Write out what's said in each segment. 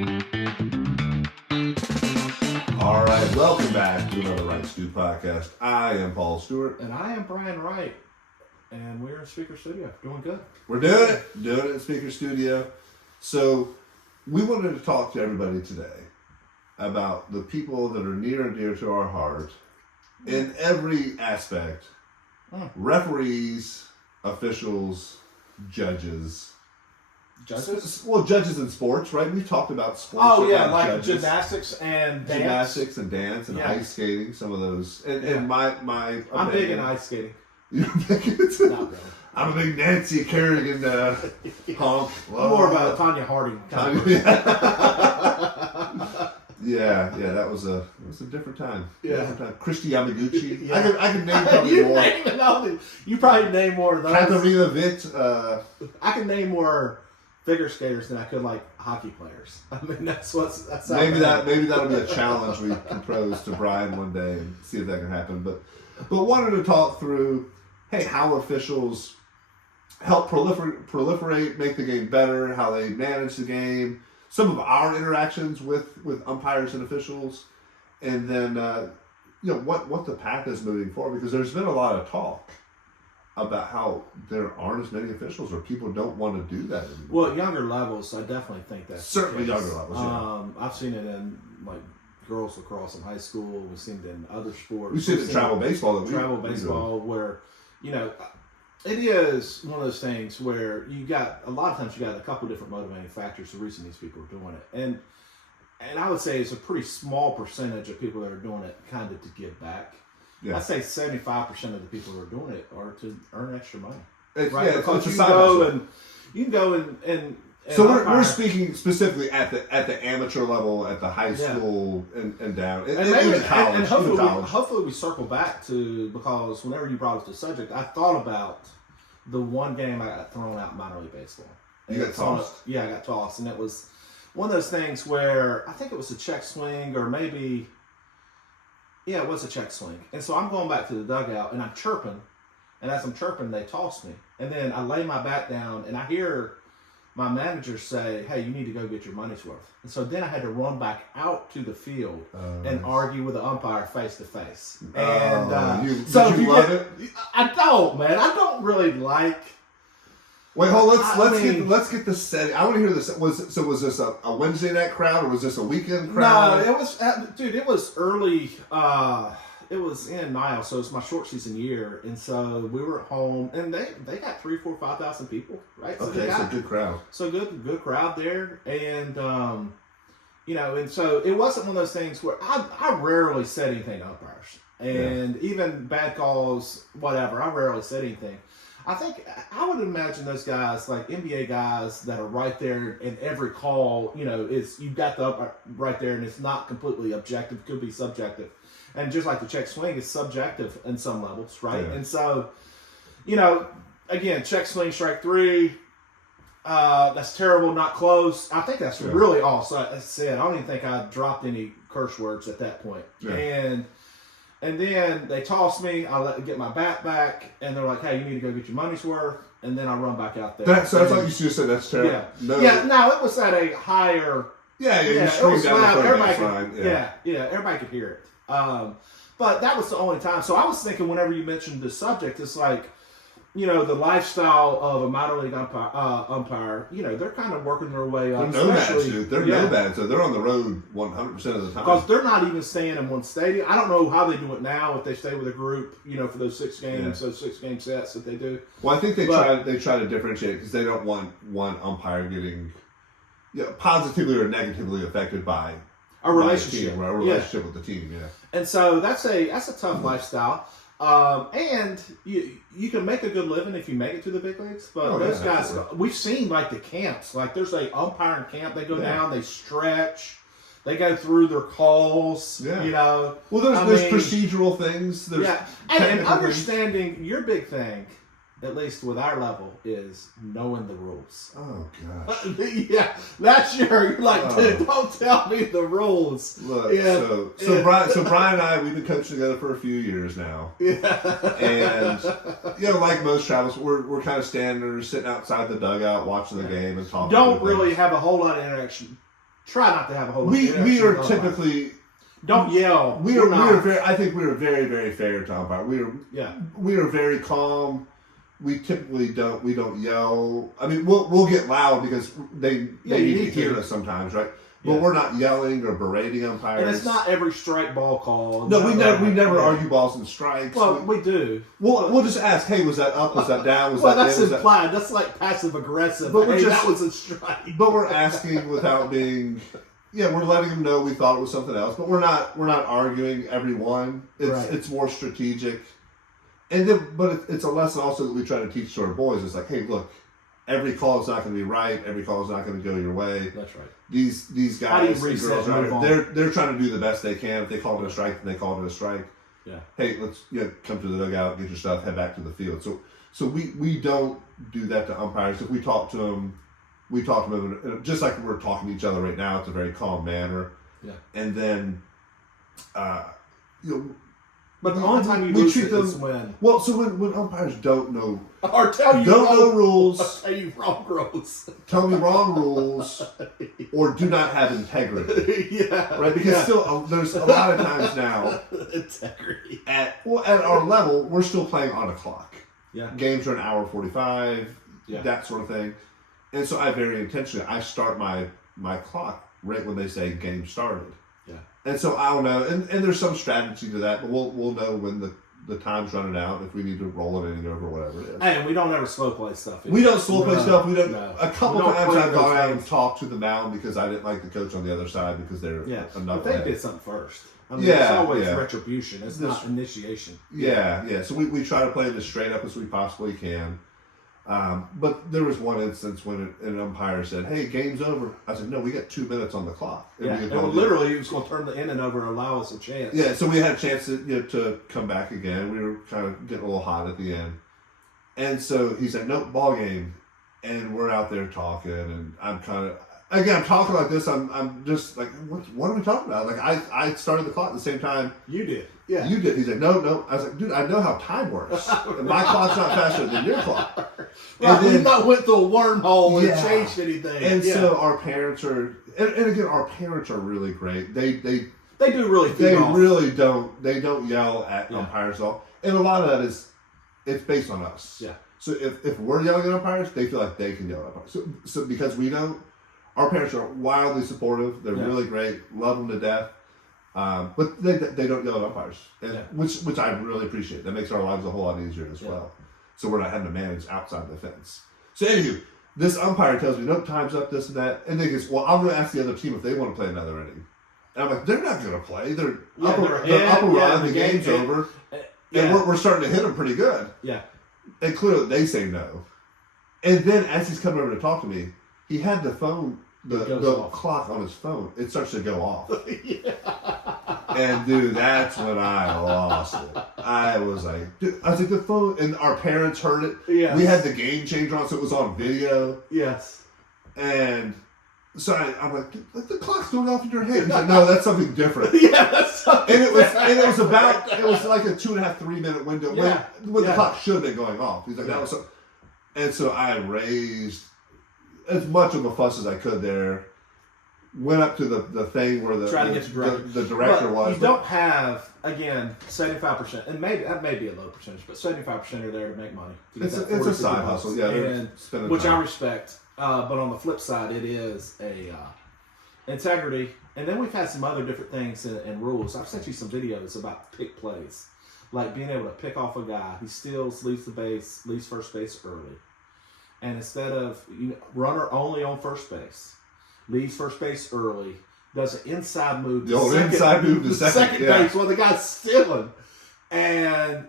All right, welcome back to another Wright Stew podcast. I am Paul Stewart. And I am Brian Wright. And we're in Speaker Studio. Doing good. We're doing it in Speaker Studio. So we wanted to talk to everybody today about the people that are near and dear to our heart in every aspect. Referees, officials, judges. Judges? Well, judges in sports, right? We've talked about sports. Oh, yeah, like judges. gymnastics and dance. Gymnastics and dance and ice skating, some of those. And my I'm big in ice skating. You're big into Not really. I'm a big Nancy Kerrigan honk. More about Tanya Harding. Yeah, that was a different time. Yeah. Different time. Christy Yamaguchi. Yeah. I could name probably more. You probably name more of those. Katarina Witt. I can name more figure skaters than I could like hockey players. I mean, that's how maybe that'll be a challenge we can pose to Brian one day and see if that can happen. But wanted to talk through, hey, how officials help proliferate, make the game better, how they manage the game, some of our interactions with umpires and officials, and then what the path is moving forward, because there's been a lot of talk about how there aren't as many officials or people don't want to do that anymore. Well, younger levels, I definitely think that's certainly younger levels. Yeah. I've seen it in like girls lacrosse in high school. We've seen it in other sports. We've seen it in travel baseball. Where it is one of those things where a lot of times you got a couple different motivating factors. The reason these people are doing it, and I would say it's a pretty small percentage of people that are doing it kind of to give back. Yeah. I'd say 75% of the people who are doing it are to earn extra money. Right? Because you can go and so we're speaking specifically at the amateur level, at the high school and down, and maybe college. And hopefully we circle back to, because whenever you brought up the subject, I thought about the one game I got thrown out in minor league baseball. You got tossed? Yeah, I got tossed, and it was one of those things where I think it was a check swing, or maybe. Yeah, it was a check swing. And so I'm going back to the dugout, and I'm chirping. And as I'm chirping, they toss me. And then I lay my bat down, and I hear my manager say, hey, you need to go get your money's worth. And so then I had to run back out to the field and argue with the umpire face to face. And did you love it? I don't, man. I don't really like... Wait, hold on. Let's get the setting. I want to hear this. Was this a Wednesday night crowd, or was this a weekend crowd? No, it was, dude. It was early. It was in Niles, so it's my short season year, and so we were at home, and they got 3,000, 4,000, 5,000 people, right? So okay, so good crowd. So good crowd there, and and so it wasn't one of those things where I rarely said anything to umpires, and even bad calls, whatever. I rarely said anything. I would imagine those guys, like NBA guys, that are right there in every call, you've got the umpire right there, and it's not completely objective, it could be subjective. And just like the check swing is subjective in some levels, right? Yeah. And so, again, check swing, strike three, that's terrible, not close. I think that's really all said. I don't even think I dropped any curse words at that point. Yeah. And then they toss me. I get my bat back, and they're like, "Hey, you need to go get your money's worth." And then I run back out there. So I thought you just said that's terrible. Yeah. No, it was at a higher. Yeah. You screamed down the everybody could, everybody could hear it. But that was the only time. So I was thinking, whenever you mentioned this subject, it's like, the lifestyle of a minor league umpire, they're kind of working their way up. They're nomads, dude. They're nomads, so they're on the road 100% of the time. Because they're not even staying in one stadium. I don't know how they do it now, if they stay with a group, for those 6 games, those 6-game sets that they do. Well, I think they try to differentiate, because they don't want one umpire getting positively or negatively affected by a relationship with the team. Yeah. And so that's a tough lifestyle. And you can make a good living if you make it to the big leagues. But those guys, absolutely. We've seen like the camps. Like there's a umpiring camp. They go down, they stretch, they go through their calls. Yeah. Well, there's procedural things. There's and understanding your big thing. At least with our level, is knowing the rules. Oh, gosh. That's you're like, dude, don't tell me the rules. Look, so Brian and I, we've been coaching together for a few years now. Yeah. And, like most travels, we're kind of standing or sitting outside the dugout watching the game and talking. Don't really have a whole lot of interaction try not to have a whole. We are typically don't yell. We are very. I think we are very, very fair to umpire. We are very calm. We typically don't yell. I mean, we'll get loud because they need to hear us sometimes, right? But we're not yelling or berating umpires. And it's not every strike ball call. No, we never argue balls and strikes. Well, we do. We'll just ask, hey, was that up? Was that down? Was well, that that's implied. That's like passive aggressive. But that was a strike. But we're asking without being. Yeah, we're letting them know we thought it was something else, but we're not arguing every one. It's more strategic, and then it's a lesson also that we try to teach to our boys. It's like, hey, look, every call is not going to be right. Every call is not going to go your way. That's right. These guys and girls, they're trying to do the best they can. If they call it a strike, then they call it a strike. Yeah. Hey, let's come to the dugout, get your stuff, head back to the field. So we don't do that to umpires. If we talk to them. We talk to them just like we're talking to each other right now. It's a very calm manner. Yeah. And then, but the only time you lose it is when. Well, so when umpires don't know or tell you know rules, or tell you wrong rules, tell me wrong rules, or do not have integrity. Yeah. Right. Because still, there's a lot of times now. Integrity. At our level, we're still playing on a clock. Yeah. Games are an hour 45. Yeah. That sort of thing. And so I very intentionally, I start my clock right when they say game started. Yeah. And so I'll know, and there's some strategy to that, but we'll know when the time's running out, if we need to roll an inning over, whatever it is. And we don't ever slow play stuff. We don't slow play stuff. We don't. No. A couple times I've gone out and talked to the mound because I didn't like the coach on the other side because they're But they did something first. I mean, it's always retribution. It's not initiation. Yeah. So we try to play it as straight up as we possibly can. But there was one instance when an umpire said, "Hey, game's over." I said, "No, we got 2 minutes on the clock." And literally, he was going to turn the inning over and allow us a chance. Yeah, so we had a chance to come back again. We were kind of getting a little hot at the end, and so he said, "Nope, ball game," and we're out there talking, and I'm talking like this. I'm just like, what are we talking about? Like I started the clock at the same time. You did. Yeah. You did. He's like, no. I was like, dude, I know how time works. And my clock's not faster than your clock. Right, and then, you not went through a wormhole and changed anything. And so our parents are, and again, our parents are really great. They do really. They really don't. They don't yell at umpires at all. And a lot of that is, it's based on us. Yeah. So if we're yelling at umpires, they feel like they can yell at umpires. So because we don't, our parents are wildly supportive. They're really great. Love them to death. But they don't yell at umpires, which I really appreciate. That makes our lives a whole lot easier as well. So we're not having to manage outside the fence. So anywho, this umpire tells me, "No, time's up, this and that," and they goes, "Well, I'm going to ask the other team if they want to play another inning." And I'm like, "They're not going to play. They're up a run. The game's over, and we're starting to hit them pretty good." Yeah, and clearly they say no. And then as he's coming over to talk to me, he had the phone. The clock on his phone, it starts to go off. And dude, that's when I lost it. I was like, the phone, and our parents heard it. Yes. We had the game changer on, so it was on video. Yes. And so I'm like, the clock's going off in your head. He's like, no, that's something different. That's something. And it was like a 2.5, 3 minute window when the clock should have been going off. He's like, that was so. And so I raised as much of a fuss as I could there. Went up to the thing where the director was. You don't have, again, 75%, and maybe that may be a low percentage, but 75% are there to make money. It's a side hustle, which I respect. But on the flip side, it is a integrity. And then we've had some other different things and rules. I've sent you some videos about pick plays, like being able to pick off a guy. He steals, leaves first base early. And instead of runner only on first base, leaves first base early, does an inside move. Inside move to second base while the guy's stealing. And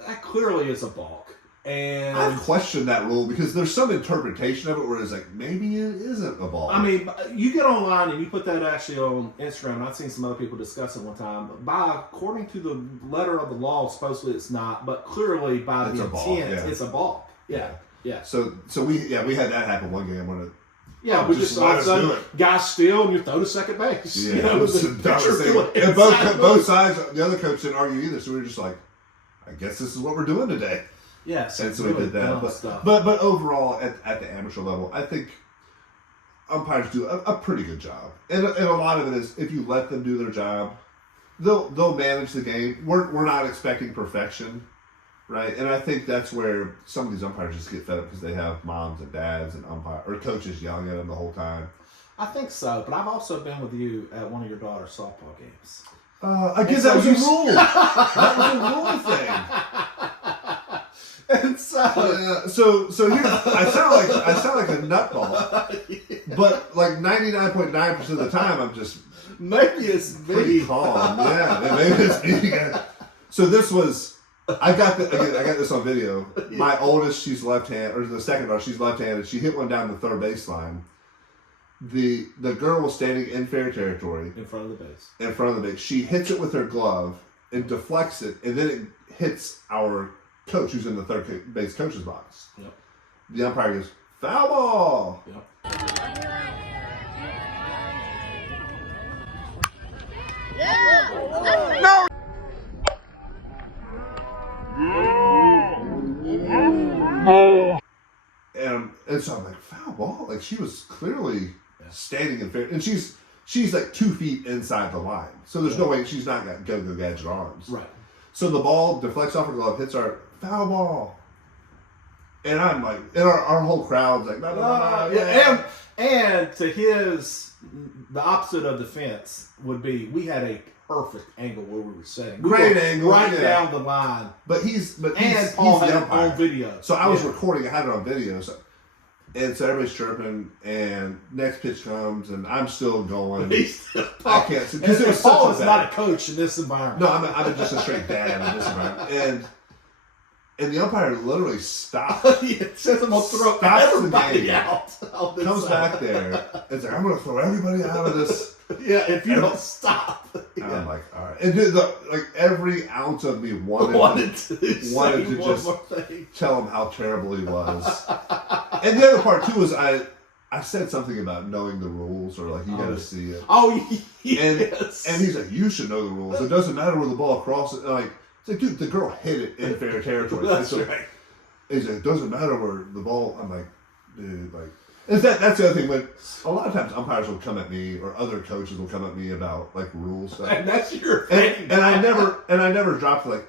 that clearly is a balk. And I've questioned that rule because there's some interpretation of it where it's like, maybe it isn't a balk. I mean, you get online and you put that actually on Instagram, and I've seen some other people discuss it one time. According to the letter of the law, supposedly it's not, but clearly by the intent, it's a balk. Yeah. So we had that happen one game when we just all of a sudden guys steal and you throw to second base. Yeah, and both sides. The other coach didn't argue either, so we were just like, I guess this is what we're doing today. Yes, and so we did that. But overall, at the amateur level, I think umpires do a pretty good job, and a lot of it is if you let them do their job, they'll manage the game. We're not expecting perfection, right? And I think that's where some of these umpires just get fed up because they have moms and dads and or coaches yelling at them the whole time. I think so, but I've also been with you at one of your daughter's softball games. I guess that was a rule. That was a rule thing. And So here I sound like a nutball, but like 99.9% of the time I'm just maybe it's pretty me. calm. Yeah, maybe it's me again. So this was I got this on video. My oldest, she's left-handed, or the second daughter, she's left-handed. She hit one down the third baseline. The girl was standing in fair territory. In front of the base. In front of the base. She hits it with her glove and deflects it, and then it hits our coach who's in the third base coach's box. Yep. The umpire goes, foul ball! Yep. Yeah! No! And so I'm like, foul ball? Like, she was clearly standing in fair, and she's like 2 feet inside the line. So there's no way she's not got go-go gadget arms. Right. So the ball deflects off her glove, hits our foul ball. And I'm like, and our whole crowd's like, blah, blah, blah, yeah. And to the opposite of defense would be we had a perfect angle where we were sitting. Great angle, right down the line. But he's and Paul he's had the it umpire. on video. So I was recording, I had it on video. And so everybody's chirping, and next pitch comes, and I'm still going. I can't see because it was Paul such is not a coach in this environment. No, I'm just a straight dad in this environment, and the umpire literally stopped. It says I'm gonna throw everybody out. Comes back there. It's like I'm gonna throw everybody out of this. Yeah, if you don't stop. And I'm like, all right. And dude, like every ounce of me wanted to just tell him how terrible he was. And the other part too was I said something about knowing the rules, or like you got to see it. Oh yes. And he's like, you should know the rules. It doesn't matter where the ball crosses. And like, it's like, dude, the girl hit it in fair territory. That's right. He's like, it doesn't matter where the ball. I'm like, dude, like. And that's the other thing. But a lot of times umpires will come at me, or other coaches will come at me about like rules stuff. And that's your thing. And I never dropped like,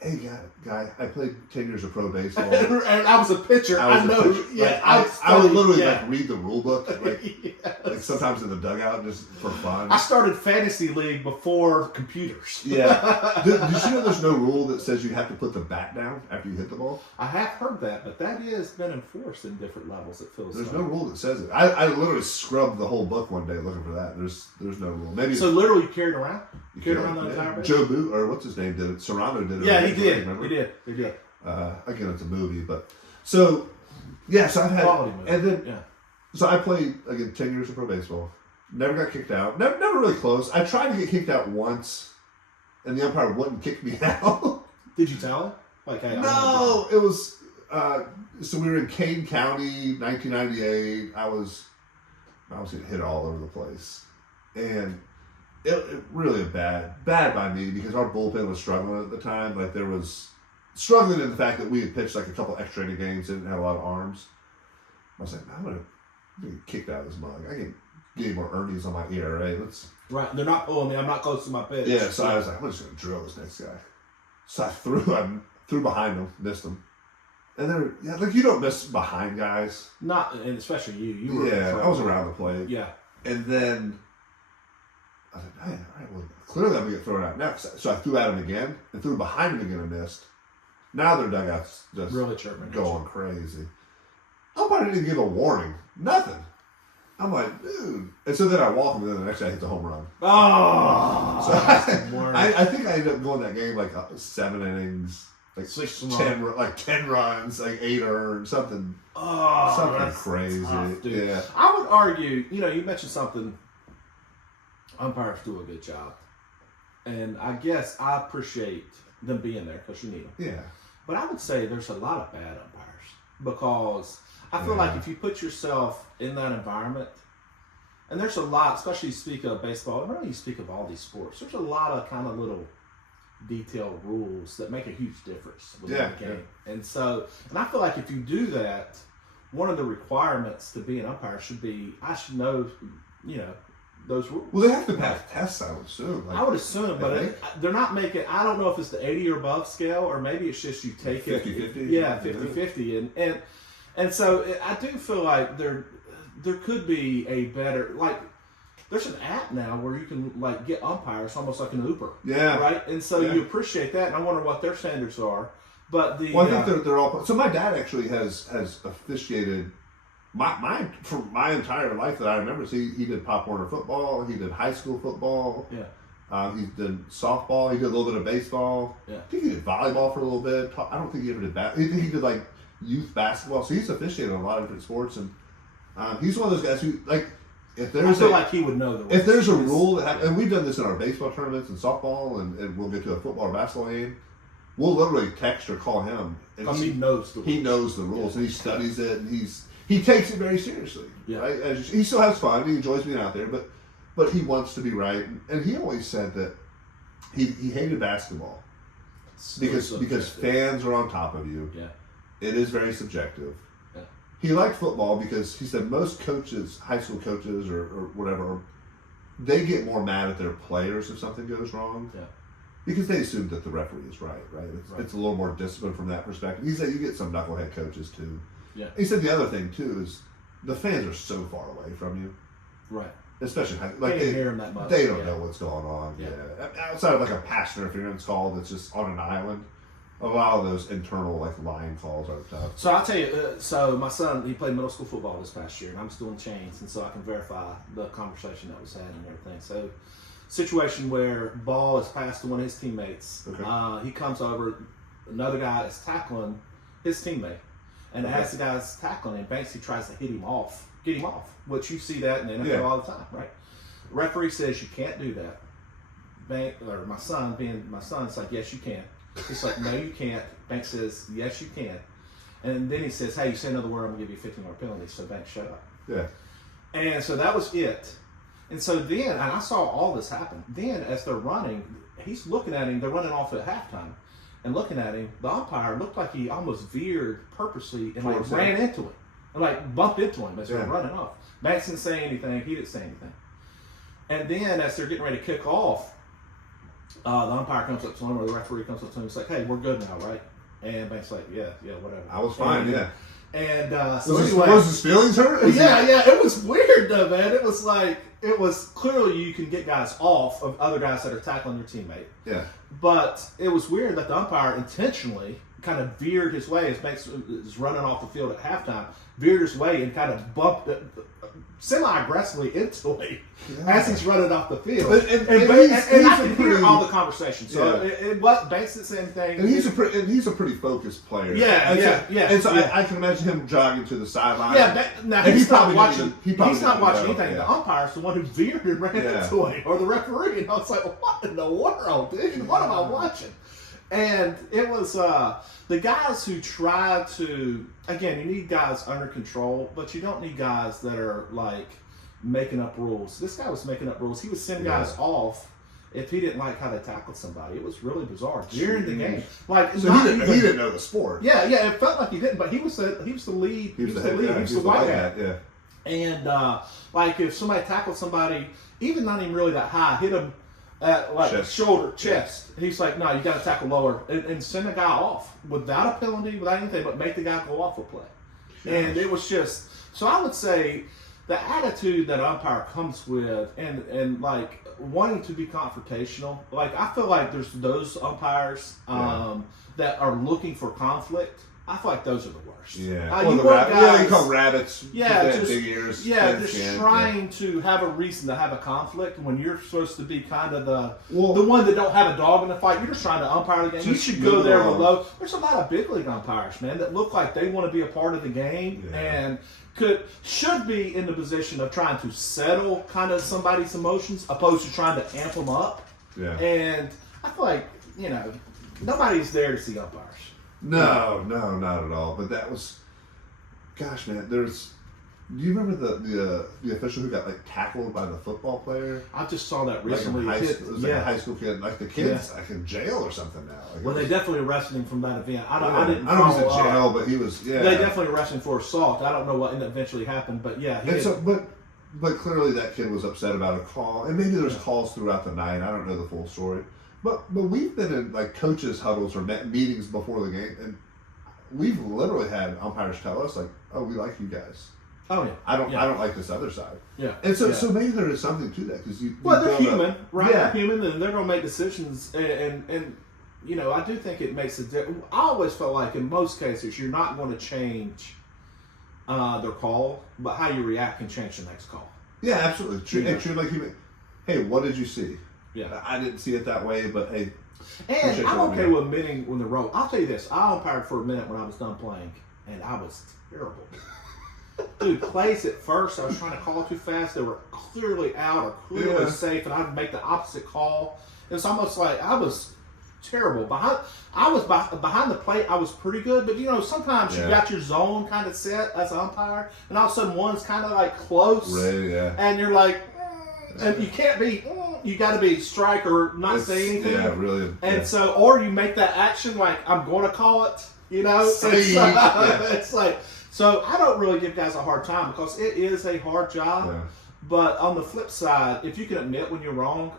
hey guy, I played 10 years of pro baseball. And I was a pitcher. I know. Yeah, like, I would literally like read the rule book, like sometimes in the dugout just for fun. I started fantasy league before computers. Yeah. Did you know there's no rule that says you have to put the bat down after you hit the ball? I have heard that, but that has been enforced in different levels. It feels. There's no rule that says it. I literally scrubbed the whole book one day looking for that. There's no rule. Maybe so. Literally, you carried around. You carried around the entire base. Joe Boo, or what's his name, did it. Serrano did it. Yeah, he did. Remember? He did. He did. Again, it's a movie, but so yeah. So I've had, and then so I played again 10 years of pro baseball. Never got kicked out. Never really close. I tried to get kicked out once, and the umpire wouldn't kick me out. Did you tell him? Like, hey, no, it was. So we were in Kane County, 1998. I was getting hit all over the place, and it really bad by me because our bullpen was struggling at the time. Like there was struggling in the fact that we had pitched like a couple extra inning games, didn't have a lot of arms. I was like, I'm gonna get kicked out of this mug. I can get more earnings on my ERA. Right, they're not pulling me. I'm not close to my pitch. Yeah, so I was like, I'm just gonna drill this next guy. So I threw behind him, missed him. And like you don't miss behind guys. Not, and especially you. You were. Yeah, I was around the plate. Yeah. And then I was like, man, all right, well, clearly I'm gonna get thrown out next. So I threw at him again and threw behind him again and missed. Now their dugout's just really chirping, going crazy. Umpire didn't give a warning, nothing. I'm like, dude. And so then I walk him, and then the next guy hits a home run. Oh, so I think I ended up going that game like 7 innings. Like 10 runs, like 8 earned, something crazy. Tough, yeah. I would argue, you mentioned something. Umpires do a good job, and I guess I appreciate them being there because you need them. Yeah. But I would say there's a lot of bad umpires because I feel like if you put yourself in that environment, and there's a lot, especially you speak of baseball, and really you speak of all these sports. There's a lot of kind of little detailed rules that make a huge difference within the game. Yeah. And I feel like if you do that, one of the requirements to be an umpire should be I should know, those rules. Well, they have to pass tests, I would assume. I would assume, but they're not making. I don't know if it's the 80 or above scale, or maybe it's just you take 50-50? Yeah, 50-50, and so I do feel like there could be a better There's an app now where you can get umpires almost like an Uber. Yeah. Right, and so you appreciate that, and I wonder what their standards are. But I think they're all. So my dad actually has officiated for my entire life that I remember. So he did Pop Warner football. He did high school football. Yeah. He did softball. He did a little bit of baseball. Yeah. I think he did volleyball for a little bit. I don't think he ever did he did youth basketball. So he's officiated a lot of different sports, and he's one of those guys who if there's I feel like he would know the rules. If there's a rule and we've done this in our baseball tournaments and softball, and we'll get to a football or basketball game. We'll literally text or call him. Because he knows the rules. He knows the rules, and he studies it, and he takes it very seriously. Yeah. Right? He still has fun. He enjoys being out there, but he wants to be right. And he always said that he hated basketball because fans are on top of you. Yeah. It is very subjective. Yeah. He liked football because he said most coaches, high school coaches or whatever, they get more mad at their players if something goes wrong. Yeah. Because they assume that the referee is right? It's a little more disciplined from that perspective. He said you get some knucklehead coaches too. Yeah. He said the other thing too is the fans are so far away from you. Right. Especially they hear them that much. They don't know what's going on. Yeah. Outside of a pass interference call that's just on an island, a lot of those internal line calls are tough. So I'll tell you. So my son, he played middle school football this past year, and I'm still in chains, and so I can verify the conversation that was had and everything. So. Situation where ball is passed to one of his teammates. Okay. He comes over, another guy is tackling his teammate, and as the guy's tackling him, Banksy tries to get him off, which you see that in the NFL all the time, right? Referee says you can't do that. My son, it's like, yes you can. He's like, no you can't. Banks says, yes you can. And then he says, hey, you say another word, I'm gonna give you a 15-yard penalty. So Banks, shut up. Yeah. And so that was it. And so then, and I saw all this happen. Then, as they're running, he's looking at him. They're running off at halftime, and looking at him. The umpire looked like he almost veered purposely and ran into him, and bumped into him as they were running off. Max didn't say anything. He didn't say anything. And then, as they're getting ready to kick off, the umpire comes up to him, or the referee comes up to him. He's like, "Hey, we're good now, right?" And Banks like, "Yeah, whatever." I was fine. Yeah. And was his feelings hurt? Yeah, it was weird though, man. It was clearly you can get guys off of other guys that are tackling your teammate. Yeah. But it was weird that the umpire intentionally kind of veered his way as Banks is running off the field at halftime, veered his way and kind of bumped it semi-aggressively into him as he's running off the field. And I can hear all the conversation. So Banks didn't say anything. And he's a pretty focused player. Yeah. And so I can imagine him jogging to the sideline. Yeah, now he's not watching. He's not watching anything. Yeah. The umpire's the one who veered and ran into him, or the referee. And I was like, "What in the world, dude? What am I watching?" And it was the guys who try to. Again, you need guys under control, but you don't need guys that are making up rules. This guy was making up rules. He was sending guys off if he didn't like how they tackled somebody. It was really bizarre during the game. So he didn't know the sport. Yeah. It felt like he didn't, but he was the lead. He was the white guy. Yeah. And if somebody tackled somebody, even not even really that high, hit him at shoulder, chest. He's like, no, you got to tackle lower and send a guy off without a penalty, without anything, but make the guy go off a play. Gosh. And it was just so. I would say the attitude that umpire comes with, and wanting to be confrontational. I feel like there's those umpires that are looking for conflict. I feel like those are the worst. Yeah. You call rabbits. Yeah, just big ears. Yeah, just trying to have a reason to have a conflict when you're supposed to be kind of the one that don't have a dog in the fight. You're just trying to umpire the game. You should go there with low. There's a lot of big league umpires, man, that look like they want to be a part of the game and should be in the position of trying to settle kind of somebody's emotions, opposed to trying to amp them up. Yeah. And I feel like nobody's there to see umpires. No, not at all. But that was, gosh, man, Do you remember the official who got like tackled by the football player? I just saw that Like recently. it was like a high school kid, like the kid's like in jail or something now. Like Well, they definitely arrested him from that event. I didn't. I don't know if he was in jail, but he was. Yeah, they definitely arrested him for assault. I don't know what eventually happened, but yeah. And so, but clearly that kid was upset about a call, and maybe there's calls throughout the night. I don't know the full story, but we've been in like coaches huddles or meetings before the game, and we've literally had umpires tell us like, "Oh, we like you guys." Oh yeah. I don't like this other side. Yeah. And so maybe there is something to that because they're human, right? Yeah. They're human, and they're going to make decisions. And you know, I do think it makes a difference. I always felt like in most cases you're not going to change their call, but how you react can change the next call. Yeah, absolutely. True. Like hey, what did you see? Yeah. I didn't see it that way, but hey. And I'm okay with admitting when they're wrong. I'll tell you this: I umpired for a minute when I was done playing, and I was terrible. Dude, plays at first, I was trying to call too fast. They were clearly out or clearly safe, and I'd make the opposite call. It was almost like I was terrible. Behind the plate, I was pretty good, but you know, sometimes you got your zone kind of set as an umpire, and all of a sudden one's kind of like close, and you're like, and you can't be. You got to be strike or not say anything. Yeah, really. And so, or you make that action like I'm going to call it. You know, it's like. So I don't really give guys a hard time because it is a hard job. Yeah. But on the flip side, if you can admit when you're wrong,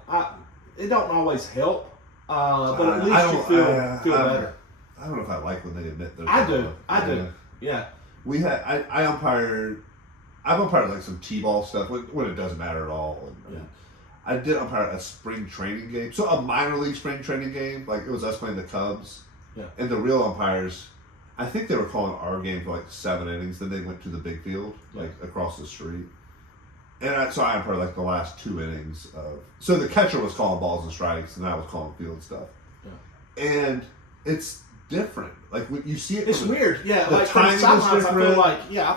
it don't always help. But at least you feel better. I don't know if I like when they admit they're wrong. I do. Yeah. We had I've umpired like some t-ball stuff when it doesn't matter at all. And I did umpire a spring training game, so a minor league spring training game. Like it was us playing the Cubs, and the real umpires. I think they were calling our game for like 7 innings. Then they went to the big field, like across the street. And so I umpired like the last 2 innings of. So the catcher was calling balls and strikes, and I was calling field stuff. Yeah. And it's different. Like when you see it, it's weird. Yeah, like from the sidelines, I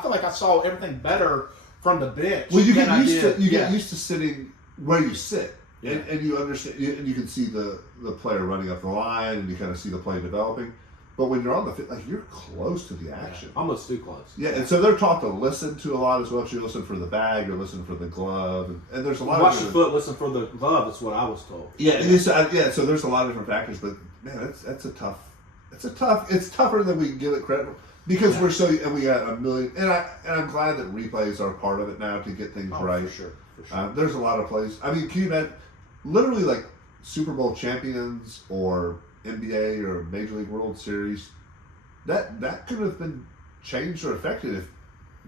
feel like I saw everything better from the bench. Well, you get used to sitting where you sit, and you understand, and you can see the player running up the line, and you kind of see the play developing. But when you're on the field, like you're close to the action. Almost too close. Yeah, and so they're taught to listen to a lot as well. You listen for the bag, or listen for the glove, and there's a lot. Watch the foot, listen for the glove. That's what I was told. Yeah, so there's a lot of different factors, but man, it's tougher than we give it credit for because we're so, and we got a million, and I'm glad that replays are part of it now to get things right. For sure. There's a lot of plays. I mean, can you imagine, literally like Super Bowl champions or NBA or Major League World Series, that could have been changed or affected if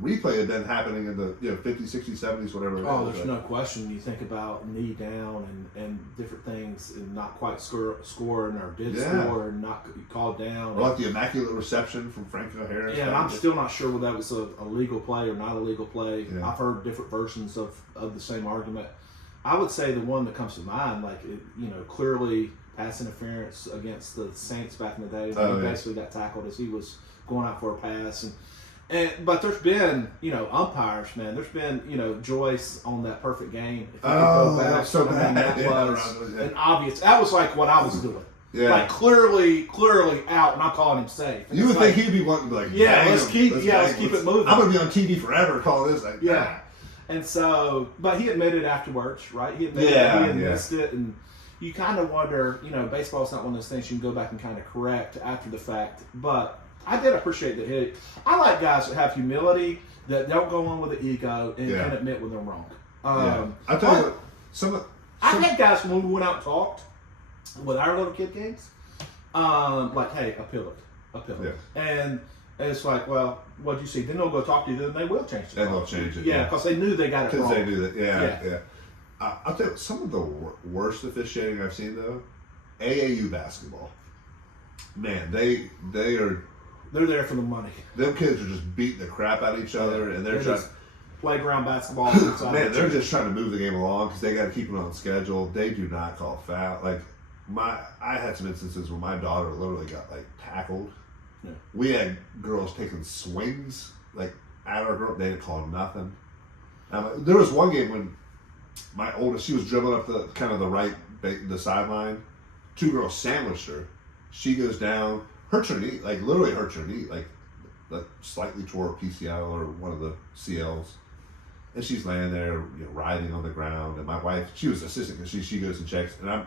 replay had been happening in the 50s, 60s, 70s, whatever it was. There's no question. You think about knee down and different things and not quite scoring or did score and not called down. Or like the immaculate reception from Franco Harris. Yeah, and I'm still not sure whether that was a legal play or not a legal play. Yeah. I've heard different versions of the same argument. I would say the one that comes to mind, clearly pass interference against the Saints back in the day. He basically got tackled as he was going out for a pass. But there's been, umpires, man. There's been, Joyce on that perfect game. If you go back, so bad. That was an obvious. That was like what I was doing. Yeah. Like clearly out, and I'm calling him safe. And you would think he'd be wanting to be like, let's keep it moving. I'm gonna be on TV forever calling this. Like, And so, but he admitted afterwards, right? He admitted that he had missed it, and you kind of wonder, baseball's not one of those things you can go back and kind of correct after the fact. But I did appreciate that I like guys that have humility, that don't go on with the ego, and can admit when they're wrong. I tell you what, I had guys when we went out and talked with our little kid games, like, hey, appeal it. Yeah. And it's like, well, what'd you see? Then they'll go talk to you, then they will change it. Then they'll change it. Yeah, because they knew they got it wrong. Because they knew that, yeah. I'll tell you, some of the worst officiating I've seen, though, AAU basketball. Man, they're there for the money. Them kids are just beating the crap out of each other, and they're trying playground basketball. Man, they're just trying to move the game along because they got to keep it on schedule. They do not call foul. Like I had some instances where my daughter literally got tackled. Yeah. We had girls taking swings at our girl. They didn't call nothing. There was one game when my oldest, she was dribbling up the sideline. 2 girls sandwiched her. She goes down, hurts her knee, literally hurts her knee. like slightly tore her PCL or one of the CLs. And she's laying there, writhing on the ground. And my wife, she was assistant because she goes and checks. And I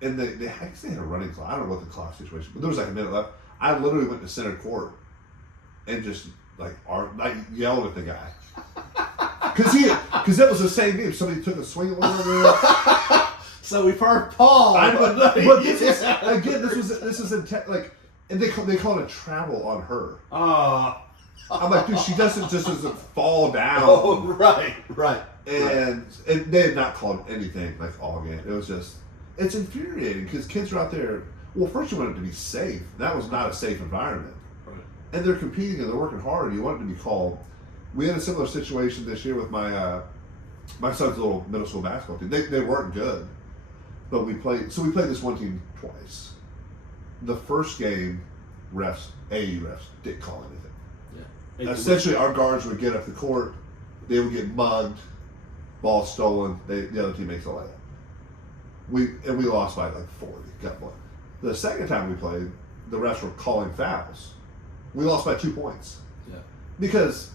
guess they had a running clock. I don't know what the clock situation, but there was like a minute left. I literally went to center court and just like yelled at the guy. Because that was the same game. Somebody took a swing over there. So we've heard Paul. But this is again. This is like, and they call it a travel on her. I'm like, dude, she doesn't fall down. Oh, right. And they had not called anything like all game. It was just, it's infuriating because kids are out there. Well, first you want it to be safe. That was not a safe environment. Right. And they're competing and they're working hard. You want it to be called. We had a similar situation this year with my son's little middle school basketball team. They weren't good, but we played this one team twice. The first game, AAU refs didn't call anything. Yeah. Essentially, our guards would get up the court, they would get mugged, ball stolen. The other team makes a layup. We lost by like 40. Got one. The second time we played, the refs were calling fouls. We lost by 2 points. Yeah. Because,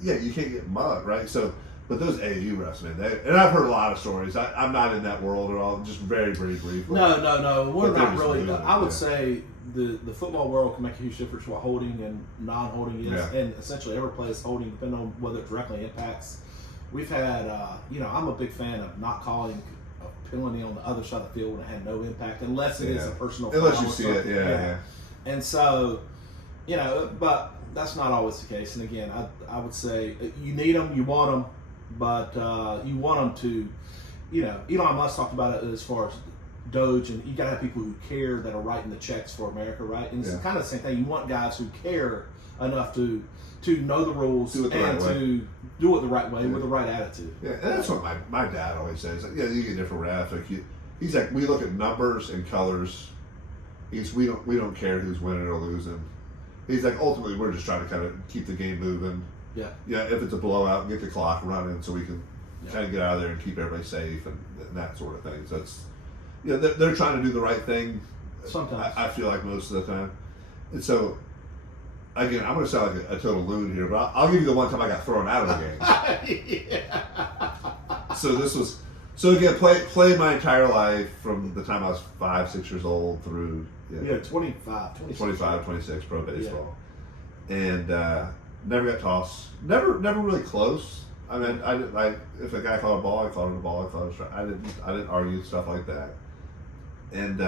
you can't get mugged, right? So, but those AAU refs, man, and I've heard a lot of stories. I'm not in that world at all. Just very, very briefly. No. We're not really. Moving, I would say the football world can make a huge difference what holding and non-holding is, and essentially every play is holding, depending on whether it directly impacts. We've had, I'm a big fan of not calling a penalty on the other side of the field when it had no impact, unless it is a personal foul. Unless you see it, yeah. And so, but that's not always the case. And again, I would say you need them, you want them, but you want them to, Elon Musk talked about it as far as Doge, and you got to have people who care that are writing the checks for America, right? And it's kind of the same thing. You want guys who care enough to know the rules and to do it the right way with the right attitude. Yeah, and that's what my dad always says. Like, you get different refs. Like he's like, we look at numbers and colors. We don't care who's winning or losing. He's like, ultimately, we're just trying to kind of keep the game moving. Yeah. Yeah. If it's a blowout, get the clock running so we can kind of get out of there and keep everybody safe and that sort of thing. So it's, they're trying to do the right thing. Sometimes I feel like most of the time, and so. Again, I'm going to sound like a total loon here, but I'll give you the one time I got thrown out of the game. So again, played my entire life from the time I was 5, 6 years old through 25, 26 pro baseball, and never got tossed. Never really close. I mean, if a guy called a ball, I called it a ball. I called it a strike. I didn't argue stuff like that. And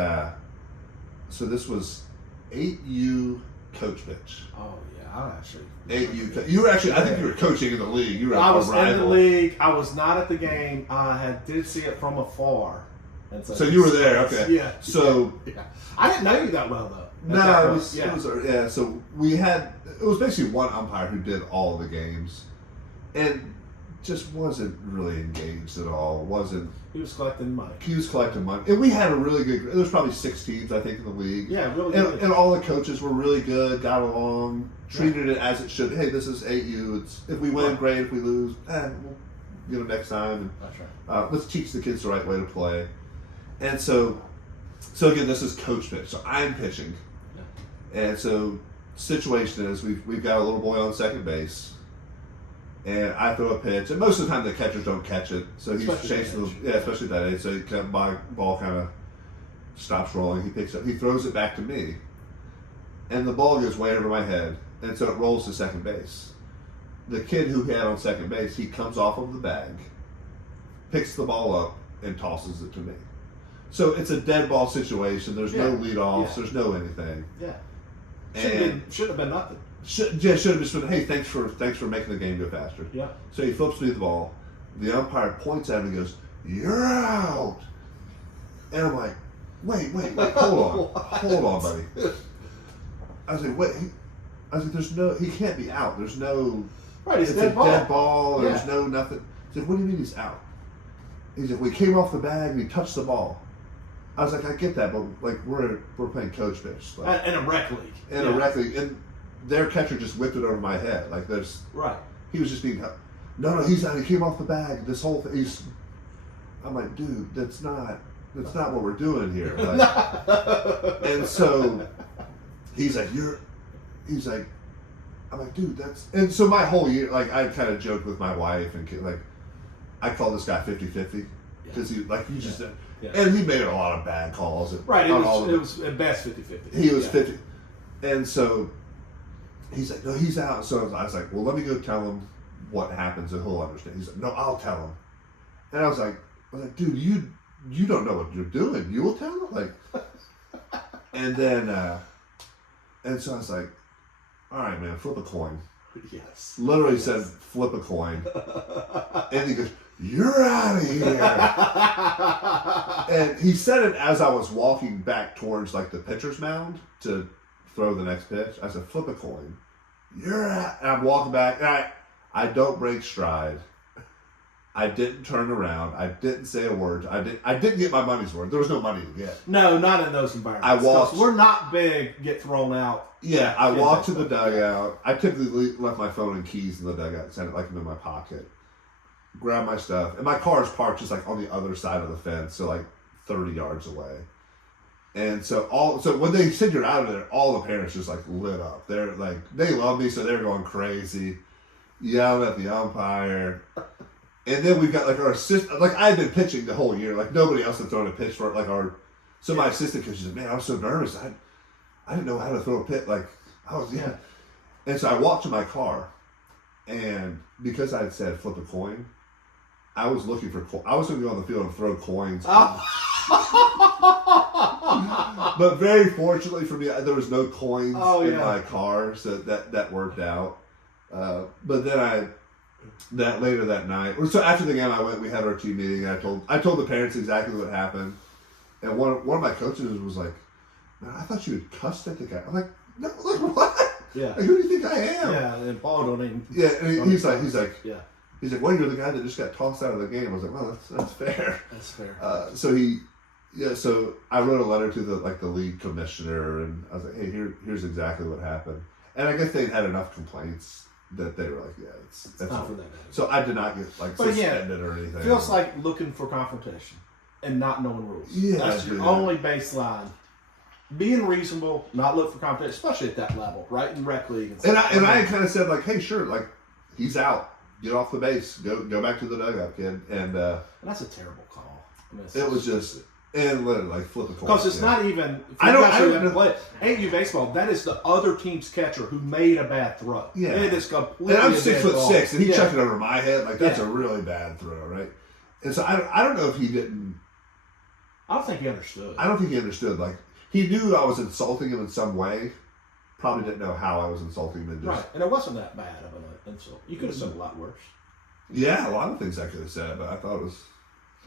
so this was 8U. Coach pitch. Oh yeah, I actually. You were actually. I think you were coaching in the league. I was in the league. I was not at the game. I did see it from afar. And so you were there. Okay. Yeah. So. Yeah. I didn't know you that well though. No, it was. So we had. It was basically one umpire who did all of the games, and just wasn't really engaged at all. He was collecting money. And we had a really good. There was probably 6 teams, I think, in the league. Yeah, really good. And all the coaches were really good, got along, treated it as it should. Hey, this is 8U. If we win, great. If we lose, we'll get them next time. That's right. Let's teach the kids the right way to play. And so again, this is coach pitch. So I'm pitching. Yeah. And so situation is we've got a little boy on second base. And I throw a pitch, and most of the time the catchers don't catch it, so he's chasing especially that age. So my ball kind of stops rolling. He picks up, he throws it back to me, and the ball goes way over my head, and so it rolls to second base. The kid who had on second base, he comes off of the bag, picks the ball up, and tosses it to me. So it's a dead ball situation. There's no leadoffs. There's no anything. Yeah. Should have been nothing. Should have just been, hey, thanks for making the game go faster. Yeah. So he flips me the ball. The umpire points at him and goes, "You're out." And I'm like, wait, hold on, buddy. I was like, wait. He can't be out. There's no. Right, it's dead ball. There's no nothing. He said, what do you mean he's out? He said, we came off the bag and he touched the ball. I was like, I get that, but like we're playing coach pitch. Like, in a rec league. A rec league. And their catcher just whipped it over my head. Like there's he was just being no, he's out. He came off the bag. This whole thing. I'm like, dude, that's not what we're doing here. Like, and so he's like, I'm like, dude, that's... And so my whole year, like, I kind of joked with my wife and, like, I call this guy 50-50. Because he, like, he just... Yeah. And he made a lot of bad calls. Right, it was at best 50-50. He was 50. And so he's like, no, he's out. So I was like, well, let me go tell him what happens and he'll understand. He's like, no, I'll tell him. And I was like, dude, you don't know what you're doing. You will tell him? Like, and then, and so I was like, all right, man, flip a coin. Yes. Literally said, flip a coin. And he goes, you're out of here. And he said it as I was walking back towards like the pitcher's mound to throw the next pitch. I said, flip a coin. You're out. And I'm walking back. And I don't break stride. I didn't turn around. I didn't say a word. I didn't get my money's worth. There was no money to get. No, not in those environments. I walked. We're not big. Get thrown out. Yeah, I walked to the dugout. I typically left my phone and keys in the dugout. Sent it like in my pocket. Grab my stuff, and my car is parked just like on the other side of the fence, so like 30 yards away. And so when they said you're out of there, all the parents just like lit up. They're like, they love me, so they're going crazy, yelling at the umpire. And then we've got like our assistant. Like I had been pitching the whole year, like nobody else had thrown a pitch for it. Like my assistant coach said, "Man, I was so nervous. I didn't know how to throw a pitch. Like I was And so I walked to my car, and because I had said flip a coin, I was looking for. I was going to go on the field and throw coins. But very fortunately for me, there was no coins in my car, so that worked out. But then later that night, or so after the game, I went. We had our team meeting. And I told the parents exactly what happened, and one of my coaches was like, "Man, I thought you had cussed at the guy." I'm like, "No, like what? Yeah. Like, who do you think I am?" Yeah, and Paul don't even. Yeah, and he's like, yeah. He's like, well, you're the guy that just got tossed out of the game. I was like, well, that's fair. That's fair. So I wrote a letter to the league commissioner, and I was like, hey, here's exactly what happened. And I guess they'd had enough complaints that they were like, yeah, that's not for that. So I did not get suspended or anything. Feels like looking for confrontation and not knowing rules. Yeah, that's your only baseline. Being reasonable, not look for confrontation, especially at that level, right? In rec league. And I kind of said like, hey, sure, like he's out. Get off the base. Go back to the dugout, kid. And that's a terrible call. I mean, it was just literally like flip a coin. Because it's not even. I don't play. Ain't you baseball? That is the other team's catcher who made a bad throw. Yeah, it is completely. And I'm 6'6", and he chucked it over my head. Like that's a really bad throw, right? And so I don't know if he didn't. I don't think he understood. I don't think he understood. Like he knew I was insulting him in some way. Probably didn't know how I was insulting him. Right, and it wasn't that bad of an insult. You could have said a lot worse. Yeah, a lot of things I could have said, but I thought it was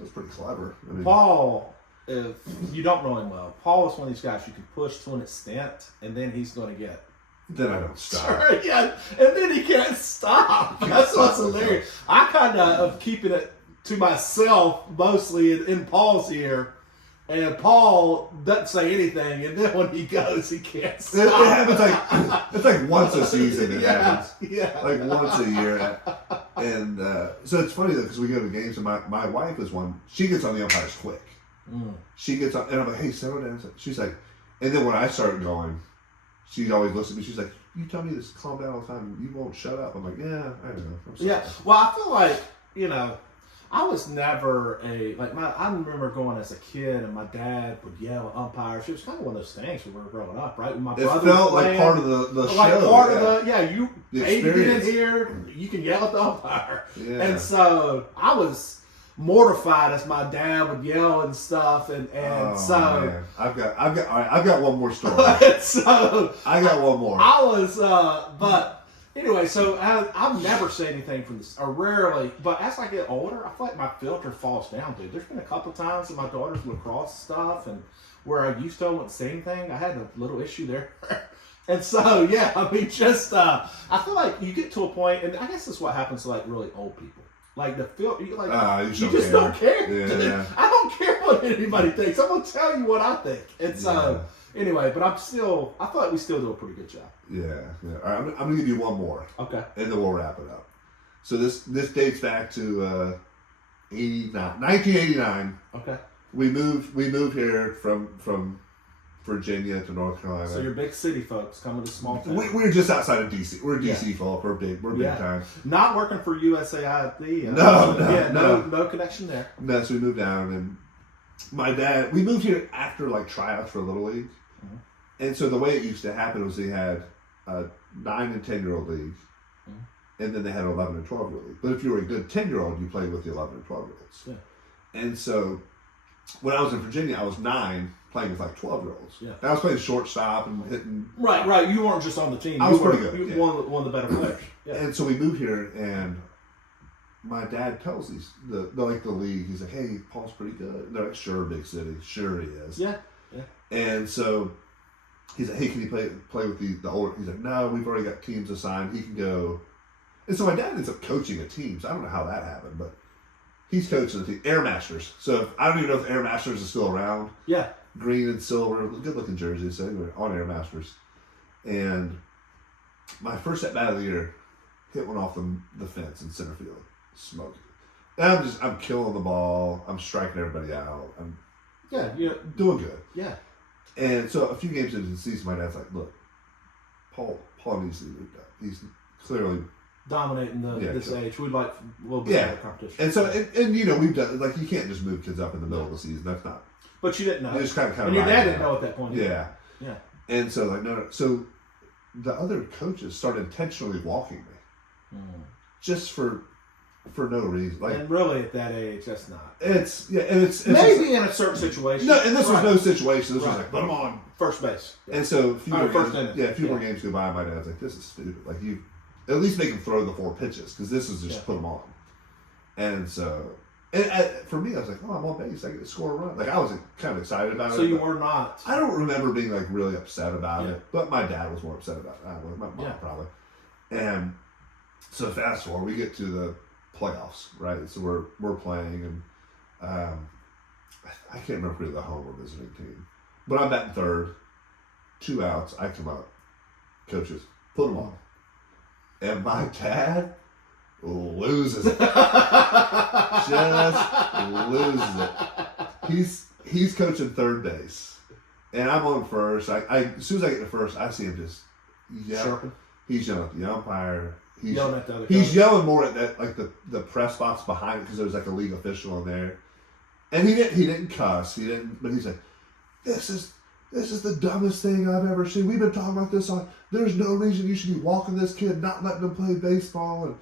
pretty clever. I mean, Paul, if you don't know him well, Paul is one of these guys you can push to an extent, and then he's going to get. Then I don't stop. Sure, yeah, and then he can't stop. That's what's hilarious. I kind of keeping it to myself mostly in Paul's ear. And Paul doesn't say anything, and then when he goes, he can't stop. It happens it's like once a season. It happens. Yeah. Like once a year. And so it's funny though, because we go to games, and my wife is one. She gets on the umpires quick. She gets on, and I'm like, hey, settle down. She's like, and then when I start going, she always looks at me. She's like, you tell me to calm down all the time. You won't shut up. I'm like, yeah, I don't know. Yeah. Well, I feel like I was never I remember going as a kid and my dad would yell at umpires. It was kind of one of those things when we were growing up, right? When my brother felt like part of the show. Like part of you get in here, you can yell at the umpire. Yeah. And so I was mortified as my dad would yell and stuff, and so man. I've got one more story. So I got one more. I was but anyway, so I've never said anything from this, or rarely, but as I get older, I feel like my filter falls down, dude. There's been a couple times in my daughter's lacrosse stuff, and where I used to wouldn't say anything, I had a little issue there. And so, yeah, I mean, just, I feel like you get to a point, and I guess that's what happens to, like, really old people. Like, the filter, you just don't care. Yeah. I don't care what anybody thinks. I'm going to tell you what I think. And so, anyway, but I feel like we still do a pretty good job. Yeah. All right, I'm going to give you one more. Okay. And then we'll wrap it up. So this dates back to 1989. Okay. We moved here from Virginia to North Carolina. So you're big city folks coming to small town. We're just outside of DC. We're DC folk. We're big time. Not working for USAID. No connection there. No, so we moved down, and my dad. We moved here after like tryouts for Little League, and so the way it used to happen was they had a 9 and 10-year-old league, and then they had an 11 and 12-year-old league. But if you were a good 10-year-old, you played with the 11 and 12-year-olds. Yeah. And so when I was in Virginia, I was 9. Playing with like 12-year-olds. Yeah. I was playing shortstop and hitting. Right. You weren't just on the team. I was pretty good. You were one of the better players. Yeah. And so we moved here, and my dad tells the league. He's like, "Hey, Paul's pretty good." And they're like, "Sure, big city. Sure, he is." Yeah. And so he's like, "Hey, can you play with the older?" He's like, "No, we've already got teams assigned. He can go." And so my dad ends up coaching a team. So I don't know how that happened, but he's coaching the team. Air Masters. So I don't even know if Air Masters is still around. Yeah. Green and silver, good looking jerseys. So anyway, on Air Masters, and my first at bat of the year hit one off the fence in center field, smoking. And I'm killing the ball. I'm striking everybody out. I'm doing good. Yeah. And so a few games into the season, my dad's like, "Look, Paul needs to be moved up. He's clearly dominating this age. We'd like a little bit more competition." And so and we've done like you can't just move kids up in the middle of the season. That's not. But you didn't know. You just kind of and your dad didn't know at that point. Yeah. Yeah. And so like no. So the other coaches started intentionally walking me, just for no reason. Like, and really at that age, that's not. It's it's maybe in a certain situation. No, and this was no situation. This was like, put him on first base. Yeah. And so a few more games go by. My dad's like, "This is stupid. Like you, at least make him throw the 4 pitches because this is just put him on." And so. And for me, I was like, "Oh, I'm on base. I get to score a run." Like I was kind of excited about it. So you were not. I don't remember being like really upset about it, but my dad was more upset about it. My mom probably. And so fast forward, we get to the playoffs, right? So we're playing, and I can't remember who the home or visiting team, but I'm batting third, 2 outs. I come up, coaches put them on, and my dad loses it. Just loses it. He's coaching third base, and I'm on first. I as soon as I get to first, I see him just yell. He's yelling at the umpire. He's yelling at the other. He's yelling more at that, like the press box behind it because there's like a league official in there, and he didn't cuss. He didn't, but he's like, "This is the dumbest thing I've ever seen. We've been talking about this on. There's no reason you should be walking this kid, not letting him play baseball."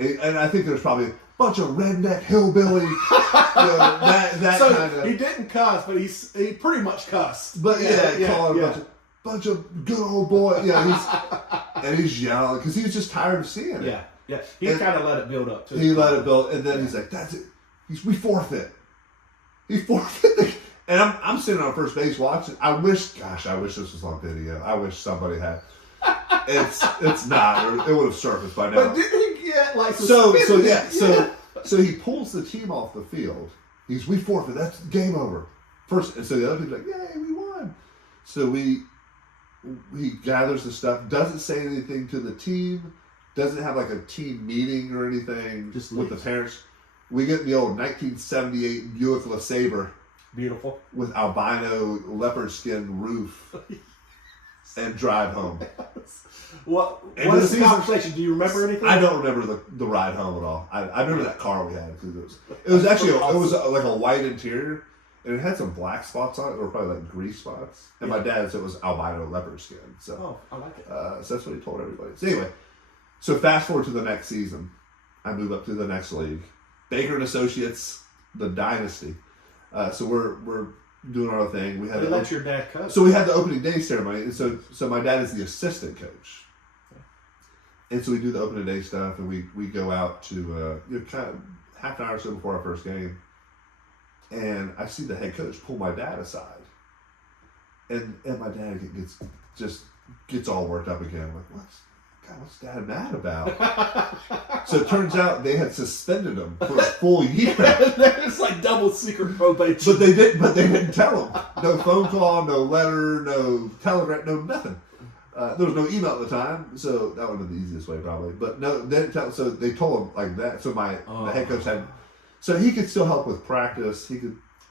And I think there's probably a bunch of redneck hillbilly, that so kind of. He didn't cuss, but he pretty much cussed. But calling a bunch of good old boys. Yeah, he's yelling because he's just tired of seeing it. Yeah. He kind of let it build up too. He let it build, and then he's like, "That's it. We forfeit. He forfeit." And I'm sitting on first base watching. I wish this was on video. I wish somebody had. It's not. It would have surfaced by now. But didn't he get like so he pulls the team off the field. We forfeit. That's game over. First, and so the other people's like, "Yay, we won!" So he gathers the stuff. Doesn't say anything to the team. Doesn't have like a team meeting or anything. Just with the parents. We get the old 1978 Buick LeSabre. Beautiful. With albino leopard skin roof. And drive home. What is the conversation? Do you remember anything? I don't remember the ride home at all. I remember that car we had because it was actually like a white interior and it had some black spots on it, or probably like grease spots. And my dad said it was albino leopard skin. So I like it. So that's what he told everybody. So anyway, so fast forward to the next season, I move up to the next league, Baker and Associates, the Dynasty. So we're doing our thing. We had let your dad coach. So we had the opening day ceremony, and so my dad is the assistant coach, and so we do the opening day stuff, and we go out to kind of half an hour or so before our first game, and I see the head coach pull my dad aside, and my dad gets all worked up again. I'm like, what's Dad mad about? So it turns out they had suspended him for a full year. It's like double secret probation. But they didn't tell him. No phone call, no letter, no telegram, no nothing. There was no email at the time, so that would have been the easiest way probably. But no, they didn't tell. So they told him like that. So the head coach had, so he could still help with practice.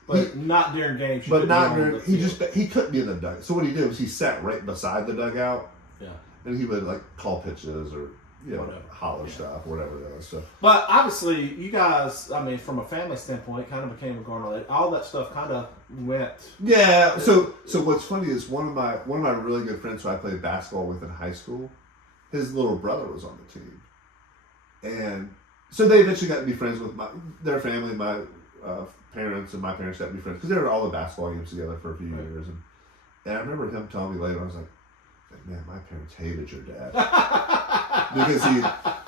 But not during games. But not during. He couldn't be in the dugout. So what he did was he sat right beside the dugout. Yeah. And he would like call pitches or Whatever. holler stuff, whatever it was. So. But obviously, you guys, I mean, from a family standpoint, it kind of became a garden. All that stuff kind of went. Yeah. So what's funny is one of my really good friends who I played basketball with in high school, his little brother was on the team, and so they eventually got to be friends with their family, my parents and my parents got to be friends because they were all the basketball games together for a few years, and I remember him telling me later, I was like, man, my parents hated your dad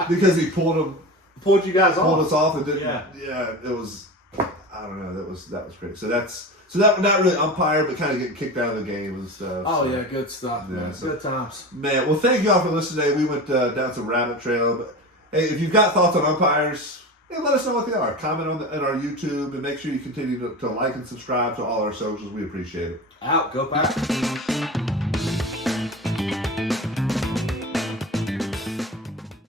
because he pulled you guys pulled off. us off and didn't. Yeah, it was. I don't know. That was great. So that not really umpire, but kind of getting kicked out of the game and stuff. Oh so. yeah, good stuff. Yeah, man. Good times. Man, well, thank y'all for listening today. We went down some rabbit trail, but hey, if you've got thoughts on umpires, hey, let us know what they are. Comment on our YouTube and make sure you continue to like and subscribe to all our socials. We appreciate it. Out. Go back.